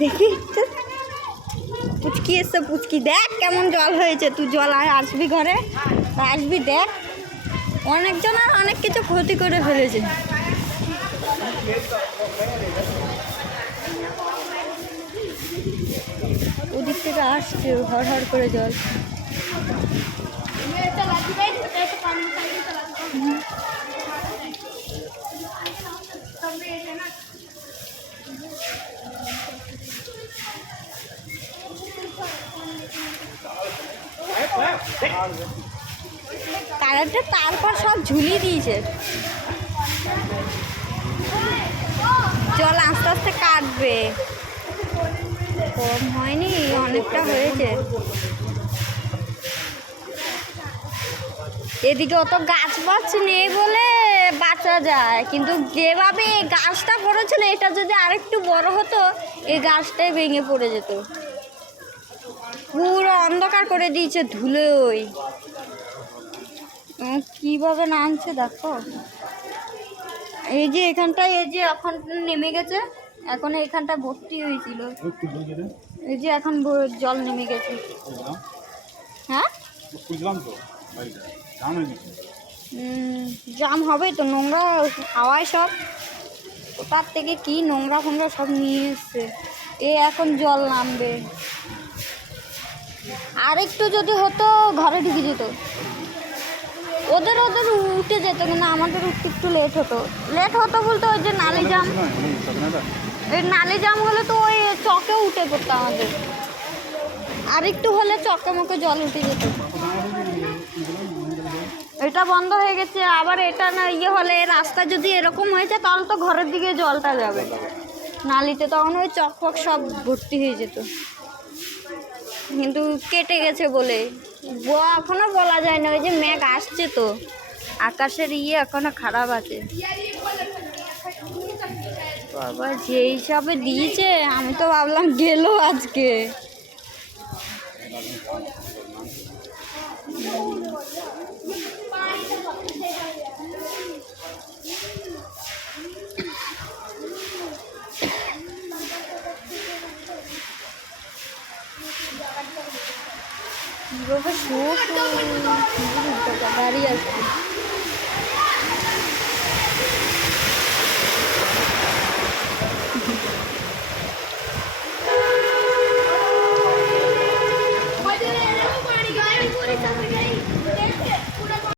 দেখি পুচকি এসছে, পুচকি দেখ কেমন জল হয়েছে। তুই জল আসবি ঘরে, আসবি দেখ। অনেকজন আর অনেক কিছু ক্ষতি করে ফেলেছে। ওদিক থেকে আসছে হর হর করে জল। কারেন্টের তারপর সব ঝুলিয়ে দিয়েছে। জল আস্তে আস্তে কাটবে, কম হয়নি, অনেকটা হয়েছে। এদিকে অত গাছ বাছ নেই বলে বাঁচা যায়, কিন্তু যেভাবে এই গাছটা পড়েছিল, এটা যদি আরেকটু বড় হতো এই গাছটাই ভেঙে পড়ে যেত। পুরো অন্ধকার করে দিয়েছে ধুলোয়। কিভাবে নামছে দেখো। এই যে এখানটায়, এই যে এখন নেমে গেছে, এখন এখানটা ভর্তি হয়েছিল, এই যে এখন জল নেমে গেছে। হ্যাঁ জাম হবে তো, নোংরা হাওয়ায় সব তার থেকে কি নোংরা ফোংরা সব নিয়ে এসছে। এ এখন জল নামবে, আর একটু যদি হতো ঘরে ঢুকে যেত। ওদের উঠে যেত, কিন্তু আমাদের উঠতে একটু লেট হতো বলতে ওই যে নালি জাম, এই নালি জাম হলে তো ওই চকে উঠে পড়তো আমাদের। আর একটু হলে চকে মুখে জল উঠে যেত। এটা বন্ধ হয়ে গেছে, আবার এটা না ইয়ে হলে রাস্তা যদি এরকম হয়েছে তাহলে তো ঘরের দিকে জলটা যাবে নালিতে, তখন ওই চক ফক সব ভর্তি হয়ে যেত। কিন্তু কেটে গেছে বলে এখনো বলা যায় না। ওই যে মেঘ আসছে তো, আকাশের এখনো খারাপ আছে। বাবা যে হিসাবে দিয়েছে, আমি তো ভাবলাম গেল আজকে। দাঁড়িয়ে আসছে।